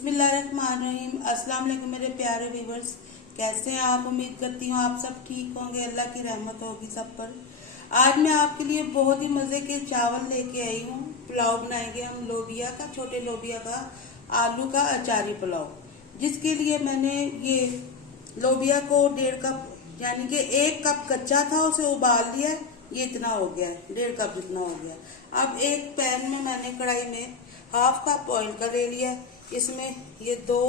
बिस्मिल्लाहिर्रहमानिर्रहीम। अस्सलाम वालेकुम मेरे प्यारे व्यूवर्स, कैसे हैं आप? उम्मीद करती हूँ आप सब ठीक होंगे, अल्लाह की रहमत होगी सब पर। आज मैं आपके लिए बहुत ही मज़े के चावल लेके आई हूँ। पुलाव बनाएंगे हम लोबिया का, छोटे लोबिया का आलू का अचारी पुलाव, जिसके लिए मैंने ये लोबिया को 1.5 कप यानी कि 1 कप कच्चा था, उसे उबाल लिया। ये इतना हो गया है, 1.5 कप जितना हो गया। अब एक पैन में मैंने कढ़ाई में 1/2 कप ऑयल का ले लिया। इसमें ये 2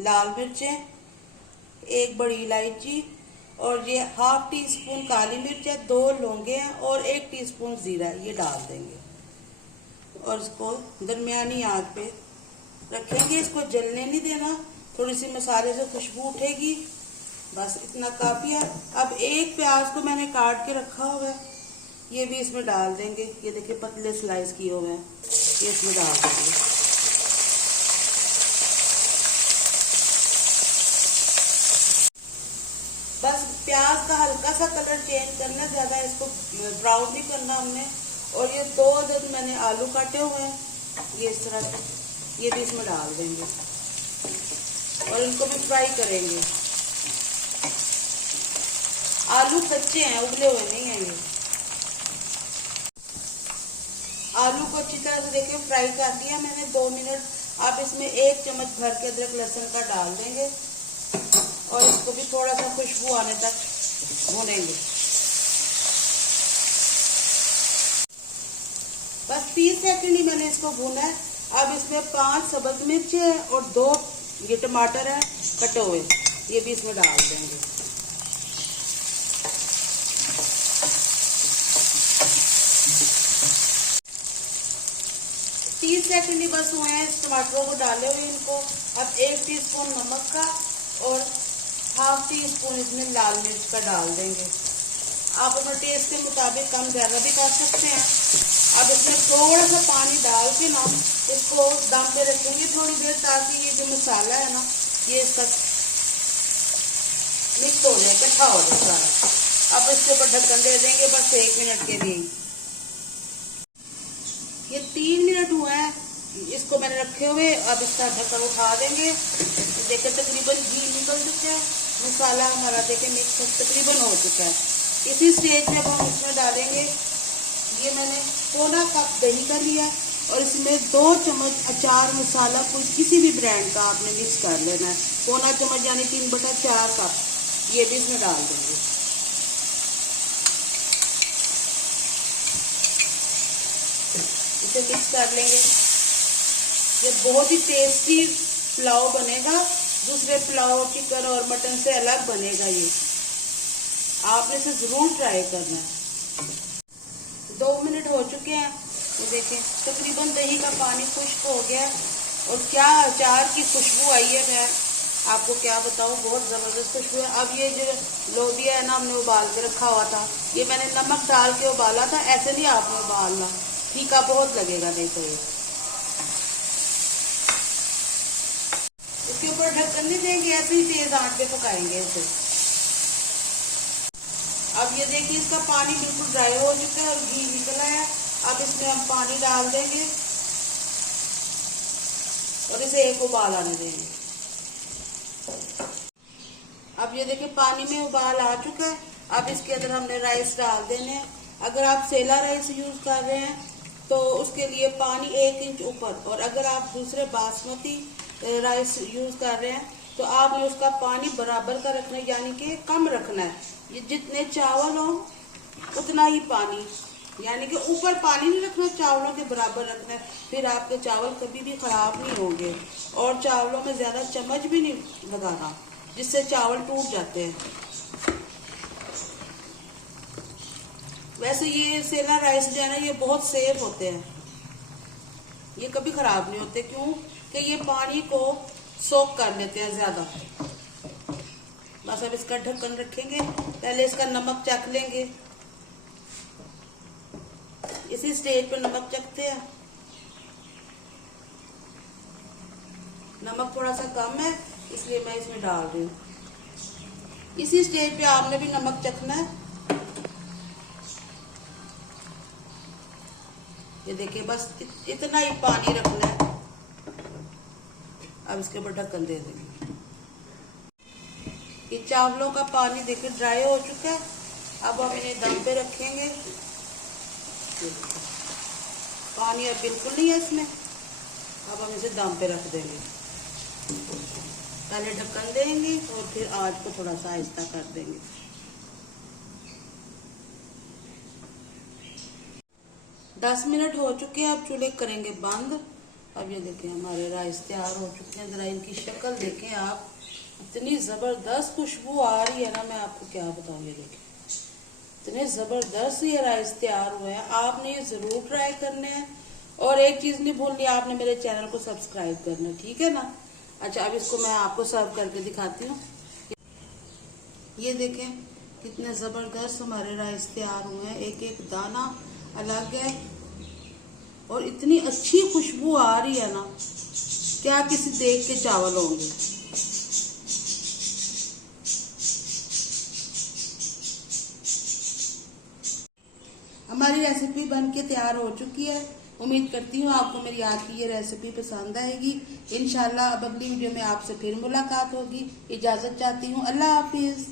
लाल मिर्चें, 1 बड़ी इलायची और ये 1/2 टीस्पून काली मिर्च है, 2 लौंगे हैं और 1 टीस्पून जीरा, ये डाल देंगे और इसको दरमियानी आंच पे रखेंगे। इसको जलने नहीं देना, थोड़ी सी मसाले से खुशबू उठेगी, बस इतना काफी है। अब एक प्याज को मैंने काट के रखा हुआ है, ये भी इसमें डाल देंगे। ये देखिए पतले स्लाइस किए हुए हैं, ये इसमें डाल देंगे। बस प्याज का हल्का सा कलर चेंज करना, ज्यादा इसको ब्राउन नहीं करना हमने। और ये 2 अदद मैंने आलू काटे हुए हैं, ये इस तरह से, ये भी इसमें डाल देंगे और इनको भी फ्राई करेंगे। आलू कच्चे हैं, उबले हुए नहीं हैं ये। आलू को अच्छी तरह से देखिए फ्राई कर दिया मैंने 2 मिनट। आप इसमें 1 चम्मच भर के अदरक लहसुन का डाल देंगे और इसको भी थोड़ा सा खुशबू आने तक भूनेंगे। बस 30 सेकंड ही मैंने इसको भूना है। अब इसमें 5 सब्ज मिर्च है और 2 ये टमाटर है कटे हुए, ये भी इसमें डाल देंगे। तीस सेकंड ही बस हुए हैं टमाटरों को डाले हुए इनको। अब 1 टीस्पून नमक का और 1/2 टीस्पून इसमें लाल मिर्च का डाल देंगे। आप अपने टेस्ट के मुताबिक कम ज़्यादा भी कर सकते हैं। अब इसमें थोड़ा सा पानी डाल के ना इसको दम पे रखेंगे थोड़ी देर, ताकि ये जो मसाला है ना ये इसका मिक्स हो जाए, इकट्ठा हो जाए सारा। अब इसके ऊपर ढक्कन दे देंगे बस 1 मिनट के लिए। ये 3 मिनट हुआ है इसको मैंने रखे हुए। अब इसका ढक्कन उठा देंगे। देखिए तकरीबन घी निकल चुका है, मसाला हमारा देखिए मिक्स तकरीबन हो चुका है। इसी स्टेज में अब हम इसमें डालेंगे, ये मैंने 1/4 कप दही का लिया और इसमें 2 चम्मच अचार मसाला कोई किसी भी ब्रांड का आपने मिक्स कर लेना है। 1/4 चम्मच यानी 3/4 कप, ये भी इसमें डाल देंगे। इसे मिक्स कर लेंगे। ये बहुत ही टेस्टी पुलाव बनेगा, दूसरे पुलाव चिकन और मटन से अलग बनेगा। ये आपने इसे जरूर ट्राई करना है। 2 मिनट हो चुके हैं, तो देखें तकरीबन दही का पानी खुश्क हो गया और क्या अचार की खुशबू आई है, मैं आपको क्या बताऊं, बहुत जबरदस्त खुशबू है। अब ये जो लोबिया है ना हमने उबाल के रखा हुआ था, ये मैंने नमक डाल के उबाला था, ऐसे नहीं आपने उबालना, फीका बहुत लगेगा नहीं तो। ये इसके ऊपर ढक्कन नहीं देंगे, ऐसे ही तेज आंच पे पकाएंगे इसे। अब ये देखिए इसका पानी बिल्कुल ड्राई हो चुका है और घी निकला है। अब इसमें हम पानी डाल देंगे और इसे एक उबाल आने देंगे। अब ये देखिए पानी में उबाल आ चुका है। अब इसके अंदर हमने राइस डाल देने हैं। अगर आप सेला राइस यूज कर रहे हैं तो उसके लिए पानी 1 इंच ऊपर, और अगर आप दूसरे बासमती राइस यूज कर रहे हैं तो आपने उसका पानी बराबर का रखना है, यानी कि कम रखना है। ये जितने चावल हो उतना ही पानी, यानी कि ऊपर पानी नहीं रखना, चावलों के बराबर रखना है। फिर आपके चावल कभी भी खराब नहीं होंगे। और चावलों में ज्यादा चम्मच भी नहीं लगाना, जिससे चावल टूट जाते हैं। वैसे ये सेला राइस जो है ना ये बहुत सेफ होते हैं, ये कभी खराब नहीं होते। क्यों कि ये पानी को सोक कर लेते हैं ज्यादा। बस अब इसका ढक्कन रखेंगे, पहले इसका नमक चख लेंगे। इसी स्टेज पर नमक चखते हैं। नमक थोड़ा सा कम है इसलिए मैं इसमें डाल रही हूँ। इसी स्टेज पे आपने भी नमक चखना है। ये देखिए बस इतना ही पानी रखना है। अब इसके ऊपर ढक्कन दे देंगे। ये चावलों का पानी देखिए ड्राई हो चुका है। अब हम इन्हें दम पे रखेंगे। पानी अब बिल्कुल नहीं है इसमें। अब हम इसे दम पे रख देंगे। पहले ढक्कन देंगे और फिर आंच को थोड़ा सा आहिस्ता कर देंगे। दस मिनट हो चुके हैं। अब चूल्हे करेंगे बंद। अब ये देखें हमारे राइस तैयार हो चुके हैं। जरा इनकी शक्ल देखें आप, इतनी जबरदस्त खुशबू आ रही है ना, मैं आपको क्या बताऊं। ये देखें इतने जबरदस्त ये राइस तैयार हुए हैं। आपने ये जरूर ट्राई करने हैं। और एक चीज नहीं भूलनी, आपने मेरे चैनल को सब्सक्राइब करना, ठीक है ना। अच्छा, अब इसको मैं आपको सर्व करके दिखाती हूँ। ये देखें कितने जबरदस्त हमारे राइस तैयार हुए हैं। एक एक दाना अलग है और इतनी अच्छी खुशबू आ रही है ना, क्या किसी देख के चावल होंगे। हमारी रेसिपी बनके तैयार हो चुकी है। उम्मीद करती हूँ आपको मेरी आज की ये रेसिपी पसंद आएगी। इंशाल्लाह अब अगली वीडियो में आपसे फिर मुलाकात होगी। इजाजत चाहती हूँ। अल्लाह हाफिज।